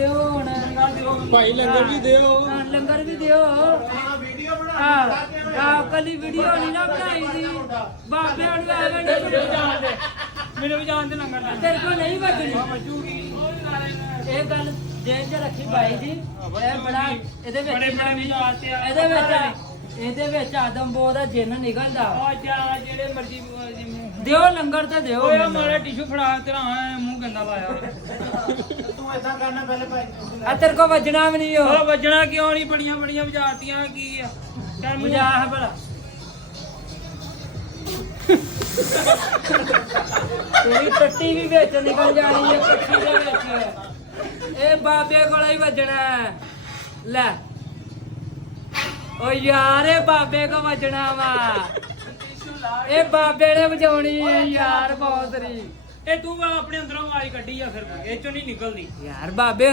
ਦਿਓ ਹੁਣ ਭਾਈ ਲੰਗਰ ਵੀ ਦਿਓ ਲੰਗਰ ਵੀ ਦਿਓ ਵੀਡੀਓ ਬਣਾ ਆ ਕੱਲੀ ਵੀਡੀਓ ਨਹੀਂ ਨਾ ਬਣਾਈ ਦੀ ਬਾਬਿਆਂ ਨੂੰ ਐਵੇਂ ਨਹੀਂ ਮੈਨੂੰ ਵੀ ਜਾਣ ਦੇ ਲੰਗਰ ਦਾ ਤੇਰੇ ਕੋਲ ਨਹੀਂ ਵੱਜਣੀ ਇਹ ਗੱਲ ਜੇਬ 'ਚ ਰੱਖੀ ਬਾਈ ਜੀ ਇਹ ਬੜਾ ਇਹਦੇ ਵਿੱਚ ਇਹਦੇ ਵਿੱਚ ਆਦਮਬੋ ਦਾ ਜਿੰਨ ਨਿਕਲਦਾ ਆ ਜਾ ਜਿਹੜੇ ਮਰਜੀ ਦਿਓ ਲੰਗਰ ਤੇ ਦਿਓ ਓਏ ਮਾਰਾ ਟਿਸ਼ੂ ਫੜਾ ਤੇਰਾ ਮੂੰਹ ਗੰਦਾ ਲਾਇਆ ਤੂੰ ਏਦਾਂ ਕਰਨਾ ਪਹਿਲੇ ਭਾਈ ਆ ਤੇਰੇ ਕੋ ਵੱਜਣਾ ਵੀ ਨਹੀਂ ਉਹ ਵੱਜਣਾ ਕਿਉਂ ਨਹੀਂ ਬੜੀਆਂ ਬੜੀਆਂ ਵਜਾਤੀਆਂ ਕੀ ਆ ਚੱਲ ਮਜਾ ਹੈ ਭਲਾ ਤੇਰੀ ਟੱਟੀ ਵੀ ਵਿੱਚ ਨਿਕਲ ਜਾਣੀ ਹੈ ਪੱਠੀ ਦੇ ਵਿੱਚ ਇਹ ਬਾਬੇ ਕੋਲ ਹੀ ਵੱਜਣਾ ਹੈ। ਲੈ ਓ ਯਾਰ ਇਹ ਬਾਬੇ ਕੋ ਵੱਜਣਾ ਵਾ ਇਹ ਬਾਬੇ ਨੇ ਵਜਾਉਣੀ ਹੈ ਯਾਰ ਬਹੁਤ ਰੀ ਇਹ ਤੂੰ ਆਪਣੇ ਅੰਦਰੋਂ ਆਵਾਜ਼ ਕੱਢੀ ਆ ਫਿਰ ਇਹ ਚੋਂ ਨਹੀਂ ਨਿਕਲਦੀ ਯਾਰ ਬਾਬੇ